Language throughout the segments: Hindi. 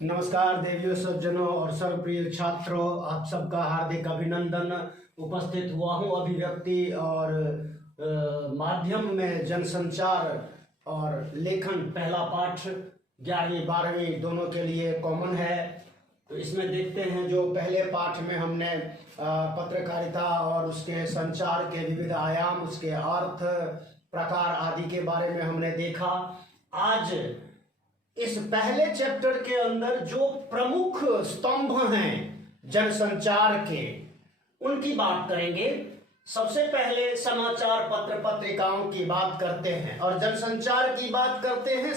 नमस्कार देवियों, सज्जनों और सर्वप्रिय छात्रों, आप सबका हार्दिक अभिनंदन। उपस्थित हुआ हूँ अभिव्यक्ति और माध्यम में जनसंचार और लेखन। पहला पाठ 11वीं 12वीं दोनों के लिए कॉमन है। तो इसमें देखते हैं, जो पहले पाठ में हमने पत्रकारिता और उसके संचार के विविध आयाम, उसके अर्थ, प्रकार आदि के बारे में हमने देखा। आज इस पहले चैप्टर के अंदर जो प्रमुख स्तंभ हैं जनसंचार के, उनकी बात करेंगे। सबसे पहले समाचार पत्र पत्रिकाओं की बात करते हैं और जनसंचार की बात करते हैं।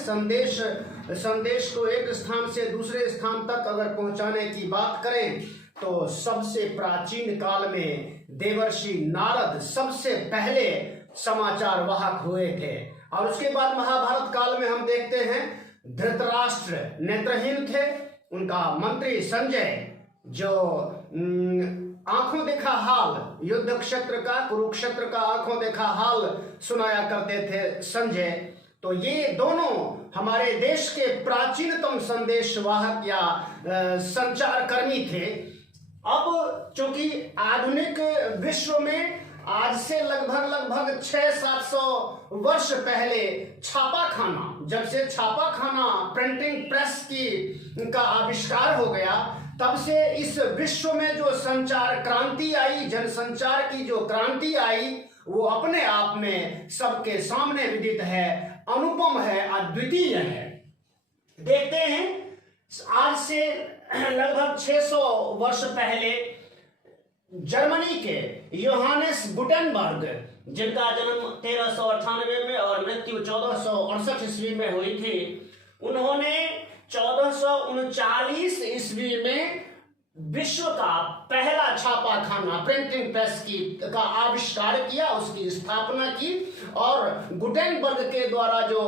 संदेश को एक स्थान से दूसरे स्थान तक अगर पहुंचाने की बात करें तो सबसे प्राचीन काल में देवर्षि नारद सबसे पहले समाचार वाहक हुए थे। और उसके बाद महाभारत काल में हम देखते हैं धृतराष्ट्र नेत्रहीन थे, उनका मंत्री संजय जो आंखों देखा हाल, युद्ध क्षेत्र का, कुरुक्षेत्र का आंखों देखा हाल सुनाया करते थे संजय। तो ये दोनों हमारे देश के प्राचीनतम संदेशवाहक या संचार कर्मी थे। अब चूंकि आधुनिक विश्व में आज से लगभग 600-700 वर्ष पहले छापाखाना, जब से छापाखाना प्रिंटिंग प्रेस का आविष्कार हो गया, तब से इस विश्व में जो संचार क्रांति आई, जनसंचार की जो क्रांति आई, वो अपने आप में सबके सामने विदित है, अनुपम है, अद्वितीय है। देखते हैं, आज से लगभग 600 वर्ष पहले जर्मनी के योहानेस गुटेनबर्ग, जिनका जन्म 1398 में और मृत्यु 1468 ईस्वी में हुई थी, उन्होंने 1439 ईस्वी में विश्व का पहला छापाखाना प्रिंटिंग प्रेस का आविष्कार किया, उसकी स्थापना की। और गुटेनबर्ग के द्वारा जो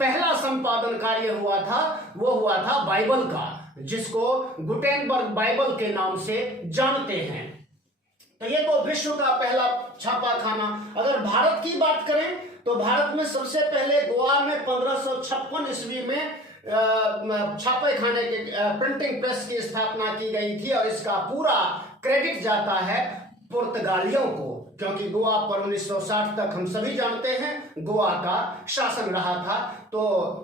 पहला संपादन कार्य हुआ था वो हुआ था बाइबल का, जिसको गुटेनबर्ग बाइबल के नाम से जानते हैं। तो ये तो विश्व का पहला छापाखाना। अगर भारत की बात करें तो भारत में सबसे पहले गोवा में 1556 ईस्वी में छापे खाने के प्रिंटिंग प्रेस की स्थापना की गई थी। और इसका पूरा क्रेडिट जाता है पुर्तगालियों को, क्योंकि गोवा पर 1960 तक हम सभी जानते हैं गोवा का शासन रहा था। तो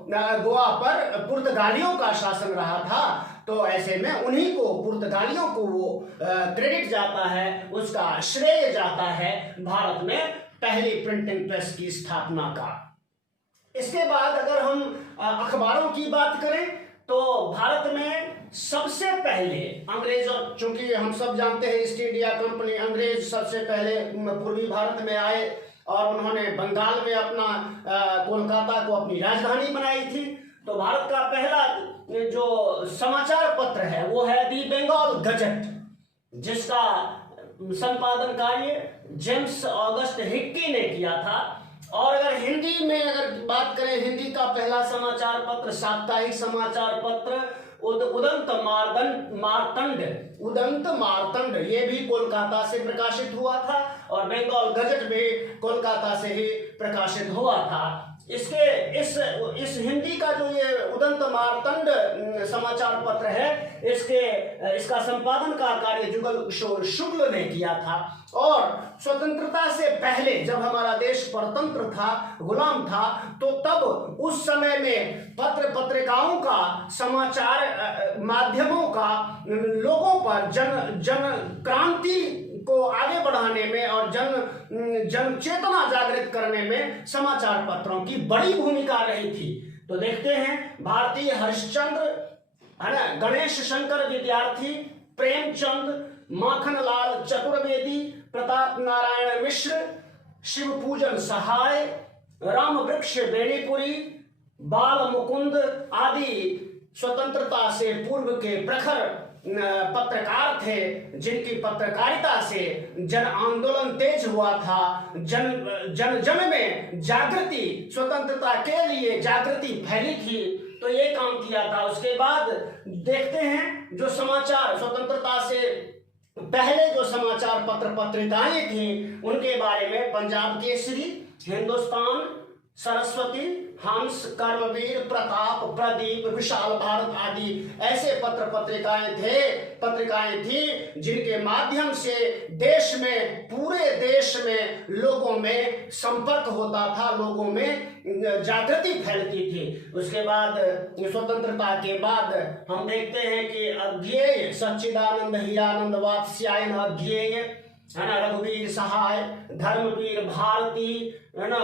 गोवा पर पुर्तगालियों का शासन रहा था, तो ऐसे में उन्हीं को, पुर्तगालियों को वो क्रेडिट जाता है, उसका श्रेय जाता है भारत में पहली प्रिंटिंग प्रेस की स्थापना का। इसके बाद अगर हम अखबारों की बात करें तो भारत में सबसे पहले अंग्रेजों, चूंकि हम सब जानते हैं ईस्ट इंडिया कंपनी, अंग्रेज सबसे पहले पूर्वी भारत में आए और उन्होंने बंगाल में अपना कोलकाता को अपनी राजधानी बनाई थी। तो भारत का पहला जो समाचार पत्र है वो है दी बंगाल गजट, जिसका संपादन कार्य जेम्स ऑगस्ट हिक्की ने किया था। और अगर हिंदी में अगर बात करें, हिंदी का पहला समाचार पत्र, साप्ताहिक समाचार पत्र उदंत मार्तंड, ये भी कोलकाता से प्रकाशित हुआ था और बंगाल गजट भी कोलकाता से ही प्रकाशित हुआ था। इस हिंदी का जो ये उदंत मार्तंड समाचार पत्र है, इसका संपादन का कार्य जुगल किशोर शुक्ल ने किया था। और स्वतंत्रता से पहले जब हमारा देश परतंत्र था, गुलाम था, तो तब उस समय में पत्र पत्रिकाओं का, समाचार माध्यमों का लोगों पर जन क्रांति को आगे बढ़ाने में और जन चेतना जागृत करने में समाचार पत्रों की बड़ी भूमिका रही थी। तो देखते हैं, भारतीय हरिश्चंद्र, है ना, गणेश शंकर विद्यार्थी, प्रेमचंद, माखनलाल चतुर्वेदी, प्रताप नारायण मिश्र, शिव पूजन सहाय, राम वृक्ष बेनीपुरी, बाल मुकुंद आदि स्वतंत्रता से पूर्व के प्रखर पत्रकार थे, जिनकी पत्रकारिता से जन आंदोलन तेज हुआ था, जन में जागृति, स्वतंत्रता के लिए जागृति फैली थी। तो ये काम किया था। उसके बाद देखते हैं, जो समाचार स्वतंत्रता से पहले जो समाचार पत्र पत्रिकाएं थी, उनके बारे में पंजाब केसरी, हिंदुस्तान, सरस्वती, हंस, कर्मवीर, प्रताप, प्रदीप, विशाल भारत आदि ऐसे पत्रिकाएं थी जिनके माध्यम से देश में, पूरे देश में लोगों में संपर्क होता था, लोगों में जागृति फैलती थी। उसके बाद स्वतंत्रता के बाद हम देखते हैं कि अध्येय सच्चिदानंद हीरानंद वात्स्यायन अध्येय, है ना, रघुवीर सहाय, धर्मवीर भारती, है ना,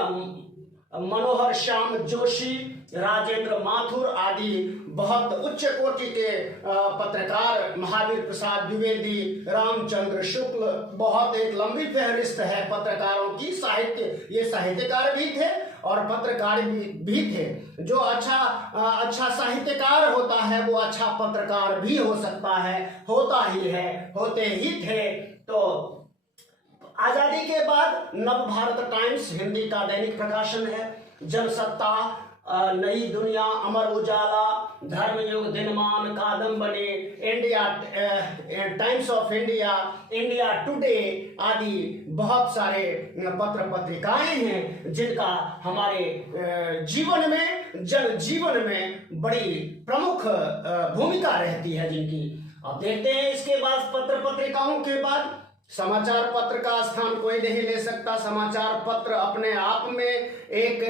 मनोहर श्याम जोशी, राजेंद्र माथुर आदि बहुत उच्च कोटि के पत्रकार, महावीर प्रसाद द्विवेदी, रामचंद्र शुक्ल, बहुत एक लंबी फहरिस्त है पत्रकारों की। ये साहित्यकार भी थे और पत्रकार भी थे। जो अच्छा साहित्यकार होता है वो अच्छा पत्रकार भी हो सकता है, होता ही है, होते ही थे। तो आजादी के बाद नव भारत टाइम्स हिंदी का दैनिक प्रकाशन है, Jansatta, Nai Dunia, Amar Ujala, Dharmayug, Dinman, Kadambini, India, Times of India, India Today आदि बहुत सारे पत्र पत्रिकाएं हैं जिनका हमारे जीवन में, जन जीवन में बड़ी प्रमुख भूमिका रहती है जिनकी। अब देखते हैं इसके बाद पत्र पत्रिकाओं के बाद समाचार पत्र का स्थान कोई नहीं ले सकता। समाचार पत्र अपने आप में एक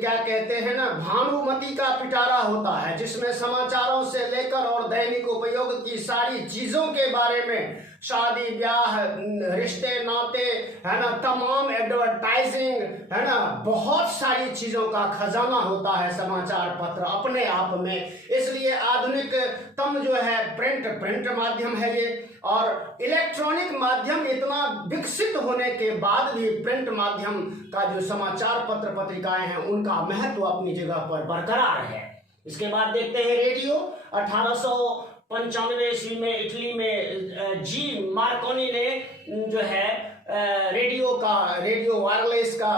क्या कहते हैं ना, भानुमति का पिटारा होता है जिसमें समाचारों से लेकर और दैनिक उपयोग की सारी चीजों के बारे में, शादी ब्याह, रिश्ते नाते, है ना, तमाम एडवर्टाइजिंग, है ना, बहुत सारी चीजों का खजाना होता है समाचार पत्र अपने आप में। इसलिए आधुनिकतम जो है प्रिंट माध्यम है ये, और इलेक्ट्रॉनिक माध्यम इतना विकसित होने के बाद भी प्रिंट माध्यम का जो समाचार पत्र पत्रिकाएं हैं उनका महत्व अपनी जगह पर बरकरार है। इसके बाद देखते हैं रेडियो। 1895 ईस्वी में इटली में जी मार्कोनी ने जो है रेडियो वायरलेस का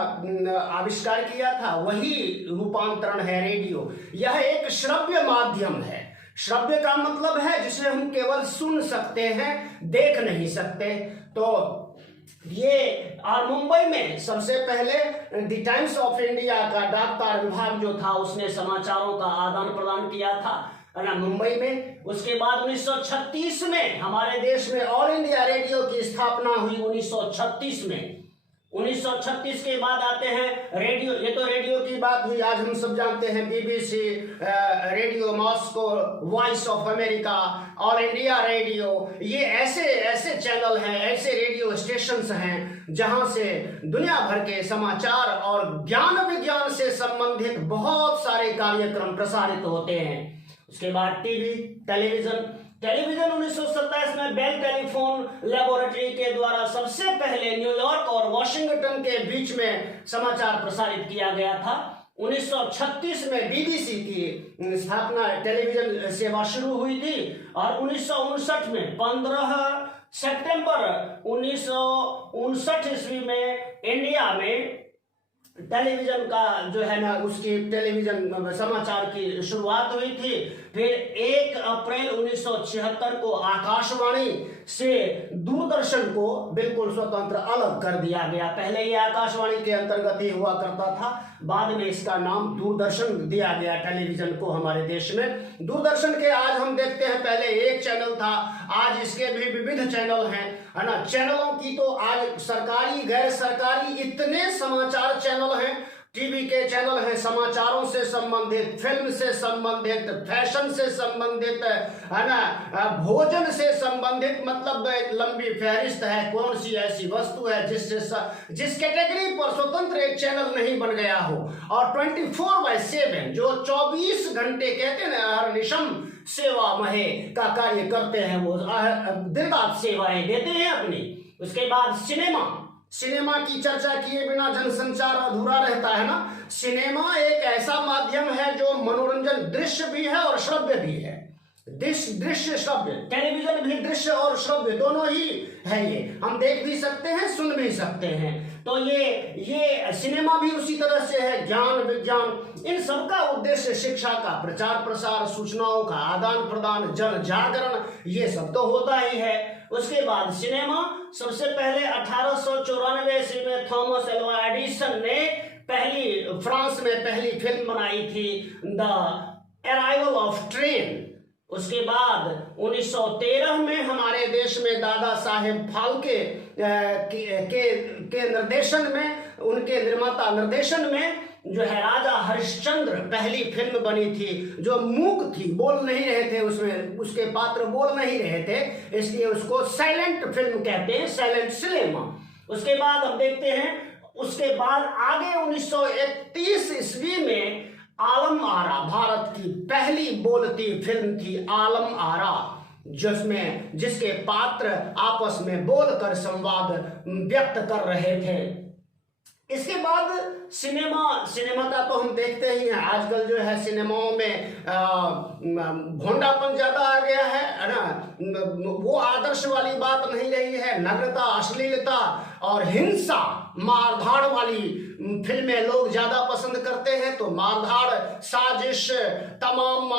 आविष्कार किया था, वही रूपांतरण है रेडियो। यह एक श्रव्य माध्यम है। श्रव्य का मतलब है जिसे हम केवल सुन सकते हैं, देख नहीं सकते। तो ये और मुंबई में सबसे पहले द टाइम्स ऑफ इंडिया का डाकतार विभाग जो था उसने समाचारों का आदान प्रदान किया था, है ना, मुंबई में। उसके बाद 1936 में हमारे देश में ऑल इंडिया रेडियो की स्थापना हुई 1936 में। 1936 के बाद आते हैं रेडियो। ये तो रेडियो की बात हुई। आज हम सब जानते हैं BBC, radio Moscow, voice of America, all India radio. ये ऐसे चैनल हैं, ऐसे रेडियो स्टेशंस हैं जहां से दुनिया भर के समाचार और ज्ञान विज्ञान से संबंधित बहुत सारे कार्यक्रम प्रसारित होते हैं। उसके बाद टीवी, टेलीविजन 1927 में बेल टेलीफोन लेबोरेटरी के द्वारा सबसे पहले न्यूयॉर्क और वॉशिंगटन के बीच में समाचार प्रसारित किया गया था। 1936 में बीबीसी की स्थापना, टेलीविजन सेवा शुरू हुई थी, और 1959 में 15 सितंबर 1959 ईस्वी में इंडिया में टेलीविजन का जो है ना, उसकी टेलीविजन समाचार की शुरुआत हुई थी। फिर 1 अप्रैल 1976 को आकाशवाणी से दूरदर्शन को बिल्कुल स्वतंत्र अलग कर दिया गया। पहले ये आकाशवाणी के अंतर्गत ही हुआ करता था, बाद में इसका नाम दूरदर्शन दिया गया टेलीविजन को हमारे देश में। दूरदर्शन के आज हम देखते हैं, पहले एक चैनल था, आज इसके भी विविध चैनल हैं, है ना। चैनलों की तो आज सरकारी, गैर सरकारी इतने समाचार चैनल हैं। टीवी के चैनल हैं समाचारों से संबंधित, फिल्म से संबंधित, फैशन से संबंधित, है ना, भोजन से संबंधित, मतलब एक लंबी फहरिस्त है। कौन सी ऐसी वस्तु है जिस कैटेगरी पर स्वतंत्र एक चैनल नहीं बन गया हो। और 24/7 जो 24 घंटे कहते हैं हर निशम सेवा महे का कार्य करते हैं, वो दिन रात सेवाएं देते हैं अपनी। उसके बाद सिनेमा की चर्चा किए बिना जनसंचार अधूरा रहता है ना। सिनेमा एक ऐसा माध्यम है जो मनोरंजन, दृश्य भी है और श्रव्य भी है। दृश्य श्रव्य, टेलीविजन भी दृश्य और श्रव्य दोनों ही है। ये हम देख भी सकते हैं, सुन भी सकते हैं। तो ये सिनेमा भी उसी तरह से है। ज्ञान विज्ञान, इन सबका उद्देश्य शिक्षा का प्रचार प्रसार, सूचनाओं का आदान प्रदान, जन जागरण, ये सब तो होता ही है। उसके बाद सिनेमा सबसे पहले 1894 ईस्वी में थॉमस एल्वा एडिसन ने फ्रांस में पहली फिल्म बनाई थी द अराइवल ऑफ ट्रेन। उसके बाद 1913 में हमारे देश में दादा साहेब फाल्के के निर्देशन में, उनके निर्माता निर्देशन में जो है राजा हरिश्चंद्र पहली फिल्म बनी थी, जो मूक थी, बोल नहीं रहे थे, उसमें उसके पात्र बोल नहीं रहे थे, इसलिए उसको साइलेंट फिल्म कहते हैं, साइलेंट सिनेमा। उसके बाद हम देखते हैं, उसके बाद आगे 1931 ईस्वी में आलम आरा भारत की पहली बोलती फिल्म थी, आलम आरा, जिसके पात्र आपस में बोलकर संवाद व्यक्त कर रहे थे। इसके बाद सिनेमा का तो हम देखते ही हैं, आजकल जो है सिनेमाओं में भोंडापन ज्यादा आ गया है ना, वो आदर्श वाली बात नहीं रही है, नग्नता, अश्लीलता और हिंसा, मारधाड़ वाली फिल्में लोग ज्यादा पसंद करते हैं। तो मारधाड़, साजिश, तमाम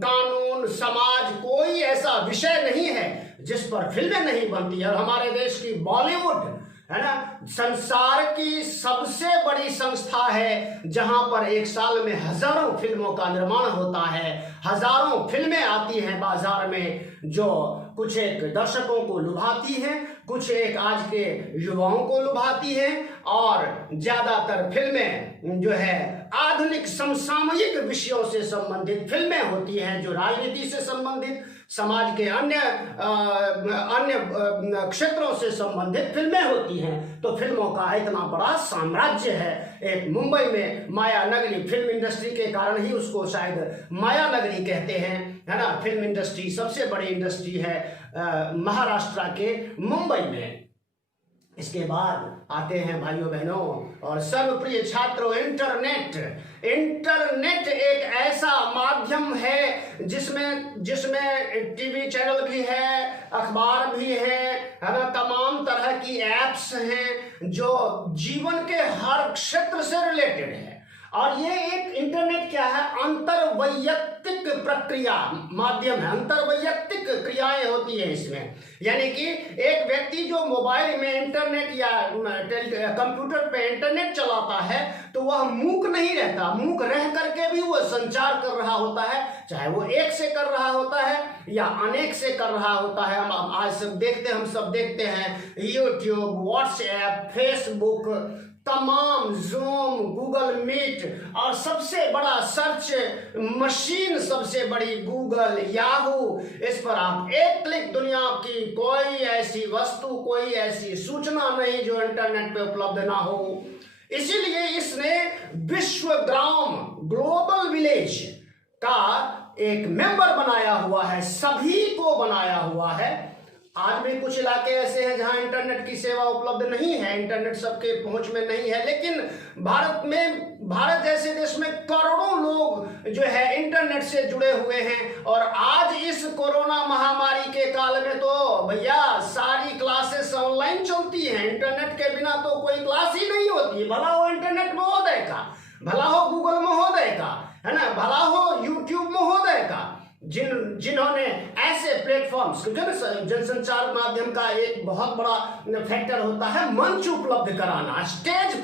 कानून, समाज, कोई ऐसा विषय नहीं है जिस पर फिल्में नहीं बनती। और हमारे देश की बॉलीवुड है ना, संसार की सबसे बड़ी संस्था है, जहां पर एक साल में हजारों फिल्मों का निर्माण होता है, हजारों फिल्में आती हैं बाजार में, जो कुछ एक दर्शकों को लुभाती हैं, कुछ एक आज के युवाओं को लुभाती हैं, और ज्यादातर फिल्में जो है आधुनिक समसामयिक विषयों से संबंधित फिल्में होती हैं, जो राजनीति से संबंधित, समाज के अन्य क्षेत्रों से संबंधित फिल्में होती हैं। तो फिल्मों का इतना बड़ा साम्राज्य है। एक मुंबई में माया नगरी, फिल्म इंडस्ट्री के कारण ही उसको शायद माया नगरी कहते हैं, है ना। फिल्म इंडस्ट्री सबसे बड़ी इंडस्ट्री है महाराष्ट्र के मुंबई में। इसके बाद आते हैं भाइयों बहनों और सर्वप्रिय छात्रों, इंटरनेट एक ऐसा माध्यम है जिसमें टीवी चैनल भी है, अखबार भी है ना, तमाम तरह की एप्स हैं जो जीवन के हर क्षेत्र से रिलेटेड है। और ये एक इंटरनेट क्या है, अंतरवैयक्तिक प्रक्रिया माध्यम है, अंतरवैयक्तिक क्रियाएं होती है इसमें। यानी कि एक व्यक्ति जो मोबाइल में इंटरनेट या कंप्यूटर पे इंटरनेट चलाता है, तो वह मूक नहीं रहता, मूक रह करके भी वह संचार कर रहा होता है, चाहे वो एक से कर रहा होता है या अनेक से कर रहा होता है। हम आज हम सब देखते हैं यूट्यूब, व्हाट्सएप, फेसबुक, तमाम जूम, गूगल मीट, और सबसे बड़ा सर्च मशीन, सबसे बड़ी गूगल, याहू। इस पर आप एक क्लिक, दुनिया की कोई ऐसी वस्तु, कोई ऐसी सूचना नहीं जो इंटरनेट पे उपलब्ध ना हो। इसीलिए इसने विश्व ग्राम, ग्लोबल विलेज का एक मेंबर बनाया हुआ है, सभी को बनाया हुआ है। आज भी कुछ इलाके ऐसे हैं जहां इंटरनेट की सेवा उपलब्ध नहीं है, इंटरनेट सबके पहुंच में नहीं है, लेकिन भारत जैसे देश में करोड़ों लोग जो है इंटरनेट से जुड़े हुए हैं। और आज इस कोरोना महामारी के काल में तो भैया सारी क्लासेस ऑनलाइन चलती हैं, इंटरनेट के बिना तो कोई क्लास ही नहीं होती। भला हो इंटरनेट महोदय का, भला हो गूगल महोदय का, है ना, भला हो यूट्यूब महोदय का, जिन्होंने ऐसे प्लेटफॉर्म्स, जनसंचार माध्यम का एक बहुत बड़ा फैक्टर होता है मंच उपलब्ध कराना, स्टेज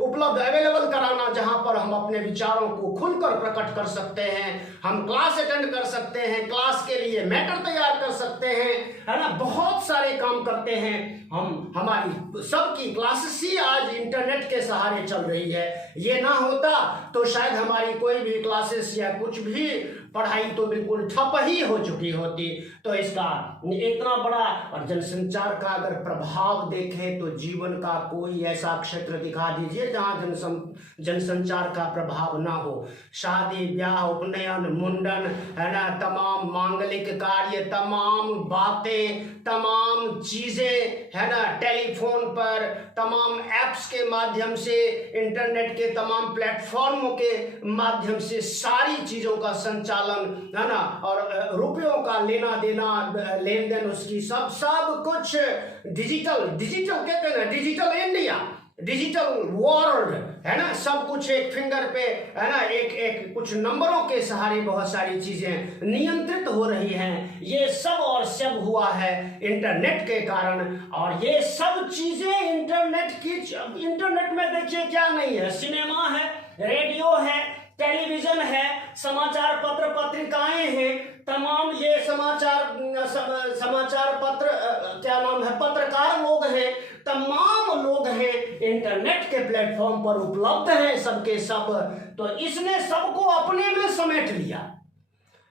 उपलब्ध अवेलेबल कराना, जहां पर हम अपने विचारों को खुलकर प्रकट कर सकते हैं, हम क्लास अटेंड कर सकते हैं, क्लास के लिए मैटर तैयार कर सकते हैं, है ना, बहुत सारे काम करते हैं हम। हमारी सबकी क्लासेस ही आज इंटरनेट के सहारे चल रही है। ये ना होता तो शायद हमारी कोई भी क्लासेस या कुछ भी पढ़ाई तो बिल्कुल ठप ही हो चुकी होती। तो इसका इतना बड़ा, और जनसंचार का अगर प्रभाव देखें तो जीवन का कोई ऐसा क्षेत्र दिखा दीजिए जहां जनसंचार का प्रभाव ना हो। शादी ब्याह, उपनयन, मुंडन, है ना, तमाम मांगलिक कार्य, तमाम बातें, तमाम चीजें, है ना, टेलीफोन पर, तमाम एप्स के माध्यम से, इंटरनेट के तमाम प्लेटफॉर्मों के माध्यम से सारी चीजों का संचालन, है ना, और रुपयों का लेना देना, लेन देन, उसकी सब कुछ डिजिटल कहते हैं, डिजिटल इंडिया, डिजिटल वर्ल्ड है ना, सब कुछ एक फिंगर पे है ना, एक कुछ नंबरों के सहारे बहुत सारी चीजें नियंत्रित हो रही हैं। ये सब और सब हुआ है इंटरनेट के कारण। और ये सब चीजें इंटरनेट में देखिए क्या नहीं है, सिनेमा है, रेडियो है, टेलीविजन है, समाचार पत्र पत्रिकाएं हैं, तमाम ये समाचार पत्र क्या नाम है, पत्रकार लोग हैं, तमाम लोग हैं, इंटरनेट के प्लेटफॉर्म पर उपलब्ध हैं सबके सब। तो इसने सबको अपने में समेट लिया,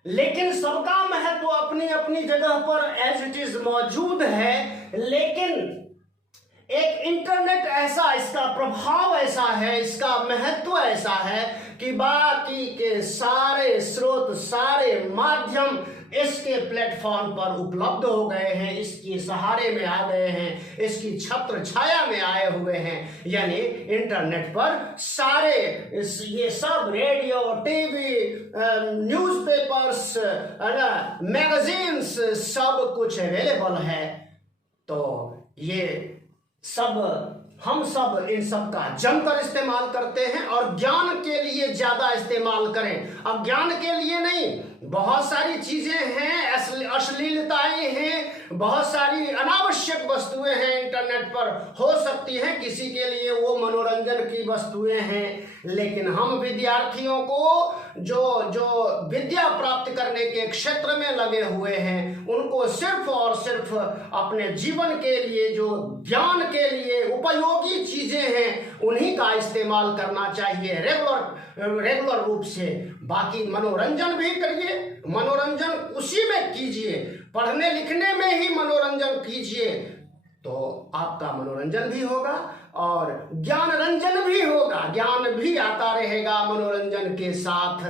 लेकिन सबका महत्व अपनी अपनी जगह पर एज इट इज मौजूद है। लेकिन एक इंटरनेट ऐसा, इसका प्रभाव ऐसा है, इसका महत्व ऐसा है कि बाकी के सारे स्रोत, सारे माध्यम इसके प्लेटफॉर्म पर उपलब्ध हो गए हैं, इसके सहारे में आ गए हैं, इसकी छत्र छाया में आए हुए हैं। यानी इंटरनेट पर सारे ये सब रेडियो, टीवी, न्यूज़पेपर्स, मैगजीन्स, सब कुछ अवेलेबल है। तो ये सब हम सब इन सब का जमकर इस्तेमाल करते हैं और ज्ञान के लिए ज्यादा इस्तेमाल करें, अब ज्ञान के लिए नहीं। बहुत सारी चीजें हैं, अश्लीलताएं हैं, बहुत सारी अनावश्यक वस्तुएं हैं इंटरनेट पर, हो सकती हैं किसी के लिए वो मनोरंजन की वस्तुएं हैं। लेकिन हम विद्यार्थियों को जो विद्या प्राप्त करने के क्षेत्र में लगे हुए हैं, उनको सिर्फ और सिर्फ अपने जीवन के लिए, जो ज्ञान के लिए उपयोगी चीजें हैं, उन्हीं का इस्तेमाल करना चाहिए रेगुलर रूप से। बाकी मनोरंजन भी करिए, मनोरंजन उसी में कीजिए, पढ़ने लिखने में ही मनोरंजन कीजिए, तो आपका मनोरंजन भी होगा और ज्ञान रंजन भी होगा, ज्ञान भी आता रहेगा मनोरंजन के साथ।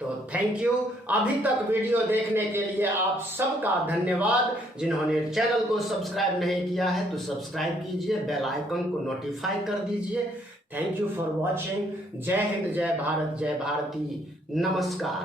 तो थैंक यू। अभी तक वीडियो देखने के लिए आप सबका धन्यवाद। जिन्होंने चैनल को सब्सक्राइब नहीं किया है तो सब्सक्राइब कीजिए, बेल आइकन को नोटिफाई कर दीजिए। Thank you for watching. जय हिंद, जय भारत, जय भारती, नमस्कार।